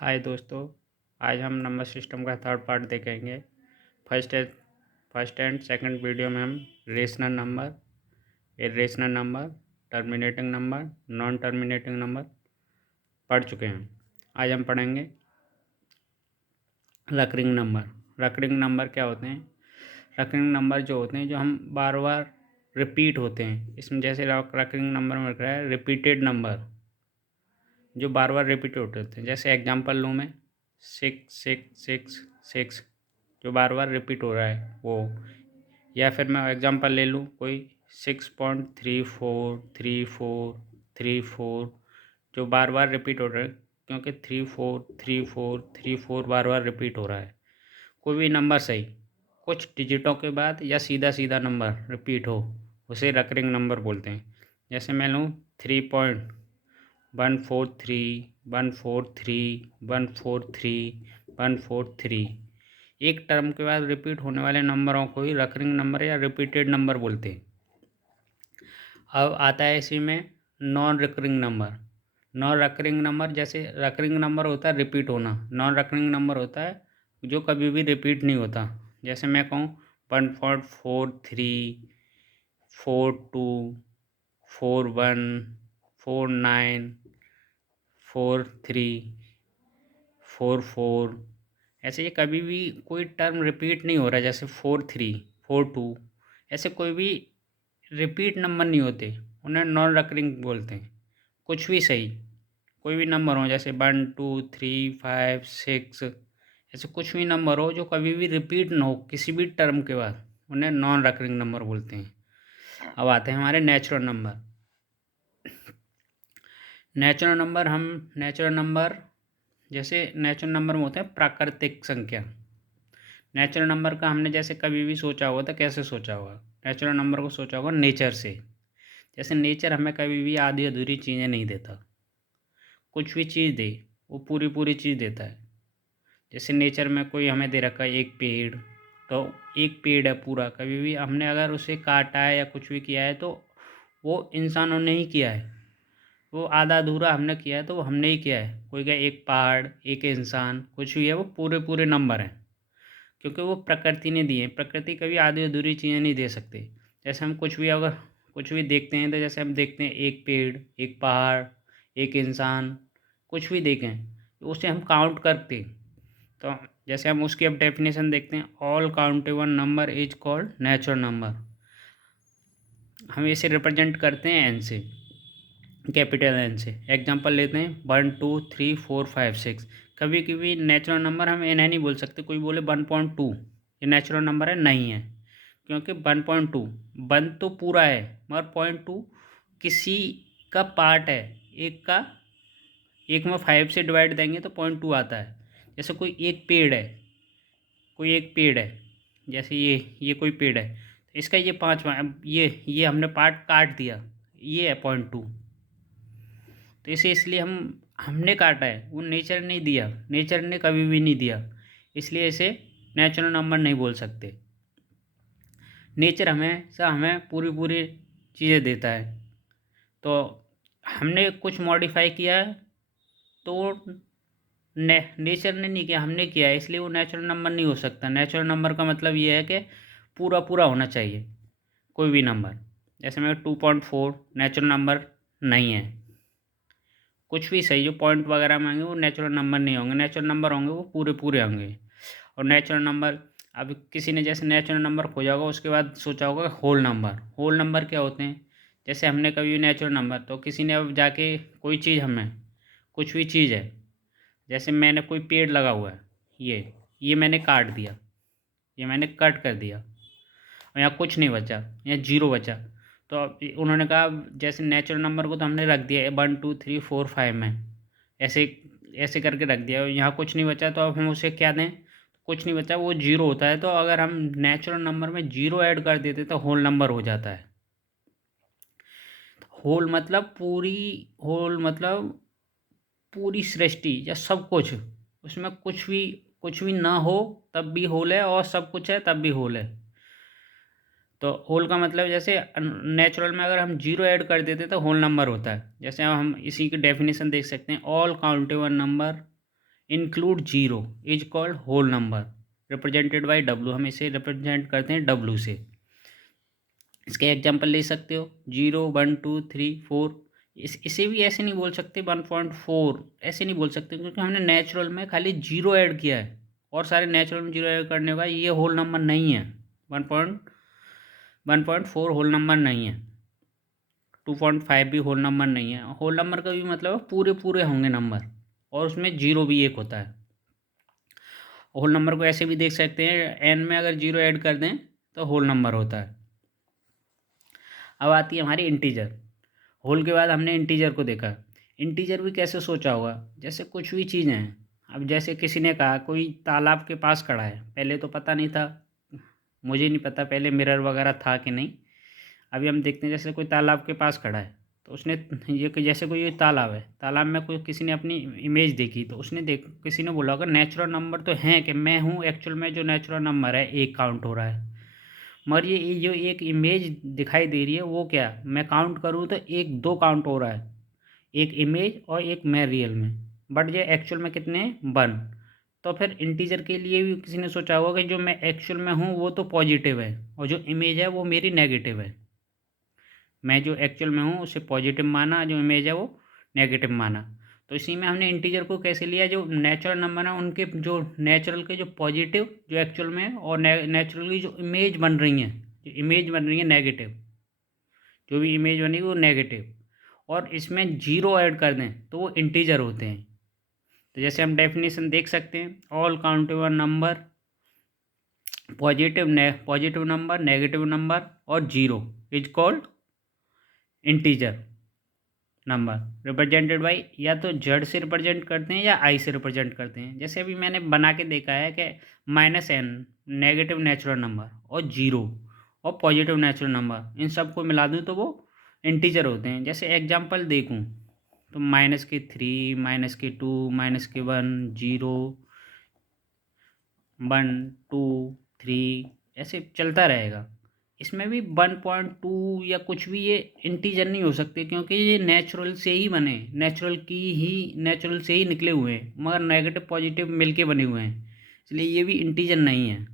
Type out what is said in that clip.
हाय दोस्तों, आज हम नंबर सिस्टम का थर्ड पार्ट देखेंगे। फर्स्ट एंड सेकंड वीडियो में हम rational number, irrational number, terminating number, non terminating number पढ़ चुके हैं। आज हम पढ़ेंगे रकरिंग नंबर। रकरिंग नंबर क्या होते हैं? रकरिंग नंबर जो होते हैं जो हम बार बार रिपीट होते हैं। इसमें जैसे रकरिंग नंबर में लिखा है रिपीटेड नंबर, जो बार बार रिपीट होते हैं। जैसे एग्जांपल लूँ मैं, 6 6 6 6 जो बार बार रिपीट हो रहा है वो। या फिर मैं एग्जांपल ले लूँ कोई 6.343434 जो बार बार रिपीट हो रहा है, क्योंकि 343434 बार बार रिपीट हो रहा है। कोई भी नंबर सही कुछ डिजिटों के बाद या सीधा सीधा नंबर रिपीट हो, उसे रकरिंग नंबर बोलते हैं। जैसे मैं लूँ 3.143 एक टर्म के बाद रिपीट होने वाले नंबरों को ही रकरिंग नंबर या रिपीटेड नंबर बोलते हैं। अब आता है इसी में non recurring number. Non recurring number, जैसे रिकरिंग नंबर होता है रिपीट होना, नॉन रिकरिंग नंबर होता है जो कभी भी रिपीट नहीं होता। जैसे मैं कहूँ 1.43 42 49 43 44, ऐसे ये कभी भी कोई टर्म रिपीट नहीं हो रहा। जैसे 43 42, ऐसे कोई भी रिपीट नंबर नहीं होते, उन्हें नॉन रिकरिंग बोलते हैं। कुछ भी सही कोई भी नंबर हो, जैसे 1 2 3 5 6, ऐसे कुछ भी नंबर हो जो कभी भी रिपीट ना हो किसी भी टर्म के बाद, उन्हें नॉन रिकरिंग नंबर बोलते हैं। अब आते हैं हमारे नेचुरल नंबर। नेचुरल नंबर जैसे नेचुरल नंबर में होते हैं प्राकृतिक संख्या। नेचुरल नंबर का हमने जैसे कभी भी सोचा होगा तो कैसे सोचा होगा? नेचुरल नंबर को सोचा होगा नेचर से। जैसे नेचर हमें कभी भी आधी अधूरी चीज़ें नहीं देता, कुछ भी चीज़ दे वो पूरी पूरी चीज़ देता है। जैसे नेचर में कोई हमें दे रखा है एक पेड़, तो एक पेड़ है पूरा, कभी भी हमने अगर उसे काटा है या कुछ भी किया है तो वो इंसानों ने ही किया है। वो आधा अधूरा हमने किया है तो वो हमने ही किया है। कोई क्या एक पहाड़, एक इंसान, कुछ भी है, वो पूरे पूरे नंबर हैं, क्योंकि वो प्रकृति ने दिए। प्रकृति कभी आधी अधूरी चीज़ें नहीं दे सकते। जैसे हम कुछ भी अगर कुछ भी देखते हैं तो जैसे हम देखते हैं एक पेड़, एक पहाड़, एक इंसान, कुछ भी देखें तो उसे हम काउंट करते हैं। तो जैसे हम उसकी अब डेफिनेशन देखते हैं, all countable number is called natural number. हम इसे रिप्रेजेंट करते हैं एन से, कैपिटल एन से। एग्जांपल लेते हैं 1 2 3 4 5 6। कभी कभी नेचुरल नंबर हम एन नहीं बोल सकते। कोई बोले 1.2 ये नेचुरल नंबर है, नहीं है, क्योंकि 1.2 वन तो पूरा है मगर 0.2 किसी का पार्ट है। एक का एक में 5 से डिवाइड देंगे तो 0.2 आता है। जैसे कोई एक पेड़ है, कोई एक पेड़ है, जैसे ये कोई पेड़ है, तो इसका ये 5वां, अब ये हमने पार्ट काट दिया, ये है 0.2। तो इसे इसलिए हमने काटा है, वो नेचर ने दिया, नेचर ने कभी भी नहीं दिया, इसलिए इसे नेचुरल नंबर नहीं बोल सकते। नेचर हमेशा हमें पूरी पूरी चीज़ें देता है, तो हमने कुछ मॉडिफाई किया है तो नेचर ने नहीं किया, हमने किया है, इसलिए वो नेचुरल नंबर नहीं हो सकता। नेचुरल नंबर का मतलब ये है कि पूरा पूरा होना चाहिए कोई भी नंबर। जैसे मैं 2.4 नेचुरल नंबर नहीं है। कुछ भी सही जो पॉइंट वगैरह में होंगे वो नेचुरल नंबर नहीं होंगे। नेचुरल नंबर होंगे वो पूरे पूरे होंगे। और नेचुरल नंबर, अब किसी ने जैसे नेचुरल नंबर खोजा होगा उसके बाद सोचा होगा होल नंबर। होल नंबर क्या होते हैं? जैसे हमने कभी भी नेचुरल नंबर, तो किसी ने अब जाके कोई चीज़, हमें कुछ भी चीज़ है, जैसे मैंने कोई पेड़ लगा हुआ है, ये मैंने काट दिया, ये मैंने कट कर दिया और यहाँ कुछ नहीं बचा, यहाँ जीरो बचा। तो अब उन्होंने कहा जैसे नेचुरल नंबर को तो हमने रख दिया 1 2 3 4 5 में, ऐसे ऐसे करके रख दिया, और यहाँ कुछ नहीं बचा, तो अब हम उसे क्या दें? कुछ नहीं बचा, वो जीरो होता है। तो अगर हम नेचुरल नंबर में जीरो ऐड कर देते तो होल नंबर हो जाता है। होल मतलब पूरी, होल मतलब पूरी सृष्टि या सब कुछ, उसमें कुछ भी ना हो तब भी होल है, और सब कुछ है तब भी होल है। तो होल का मतलब जैसे नेचुरल में अगर हम जीरो ऐड कर देते तो होल नंबर होता है। जैसे हम इसी की डेफिनेशन देख सकते हैं, all countable number include zero is called whole number represented by W, हम इसे रिप्रेजेंट करते हैं डब्लू से। इसके एग्जांपल ले सकते हो 0 1 2 3 4। इसे भी ऐसे नहीं बोल सकते 1.4, ऐसे नहीं बोल सकते क्योंकि हमने नेचुरल में खाली जीरो ऐड किया है और सारे नेचुरल में जीरो ऐड करने का ये होल नंबर नहीं है। 1.4 होल नंबर नहीं है, 2.5 भी होल नंबर नहीं है। होल नंबर का भी मतलब पूरे पूरे होंगे नंबर और उसमें जीरो भी एक होता है। होल नंबर को ऐसे भी देख सकते हैं, एन में अगर जीरो ऐड कर दें तो होल नंबर होता है। अब आती है हमारी इंटीजर। होल के बाद हमने इंटीजर को देखा। इंटीजर भी कैसे सोचा होगा, जैसे कुछ भी चीज़ें हैं। अब जैसे किसी ने कहा कोई तालाब के पास खड़ा है, पहले तो पता नहीं था, मुझे नहीं पता पहले मिरर वगैरह था कि नहीं। अभी हम देखते हैं जैसे कोई तालाब के पास खड़ा है तो उसने ये कि जैसे कोई ये तालाब है, तालाब में कोई किसी ने अपनी इमेज देखी तो उसने किसी ने बोला होगा नेचुरल नंबर तो हैं कि मैं हूँ एक्चुअल में जो नेचुरल नंबर है एक काउंट हो रहा है, मगर ये जो एक इमेज दिखाई दे रही है वो क्या, मैं काउंट करूँ तो एक दो काउंट हो रहा है, एक इमेज और एक मैं रियल में, बट ये एक्चुअल में कितने 1। तो फिर इंटीजर के लिए भी किसी ने सोचा होगा कि जो मैं एक्चुअल में हूँ वो तो पॉजिटिव है और जो इमेज है वो मेरी नेगेटिव है। मैं जो एक्चुअल में हूँ उसे पॉजिटिव माना, जो इमेज है वो नेगेटिव माना। तो इसी में हमने इंटीजर को कैसे लिया, जो नेचुरल नंबर है उनके जो नेचुरल के जो पॉजिटिव जो एक्चुअल में है और नेचुरल की जो इमेज बन रही हैं, जो इमेज बन रही है नेगेटिव, जो भी इमेज बनेगी वो नेगेटिव, और इसमें जीरो ऐड कर दें तो वो इंटीजर होते हैं। तो जैसे हम डेफिनेशन देख सकते हैं, all countable number positive number negative number और zero is called integer number represented by, या तो जेड से रिप्रेजेंट करते हैं या आई से रिप्रेजेंट करते हैं। जैसे अभी मैंने बना के देखा है कि -n नेगेटिव नेचुरल नंबर और जीरो और पॉजिटिव नेचुरल नंबर, इन सब को मिला दूँ तो वो इंटीजर होते हैं। जैसे एग्जांपल देखूँ तो -3 -2 -1 0 1 2 3 ऐसे चलता रहेगा। इसमें भी 1.2 या कुछ भी ये इंटीजर नहीं हो सकते क्योंकि ये नेचुरल से ही बने, नेचुरल से ही निकले हुए हैं, मगर नेगेटिव पॉजिटिव मिलके बने हुए हैं, इसलिए ये भी इंटीजर नहीं है।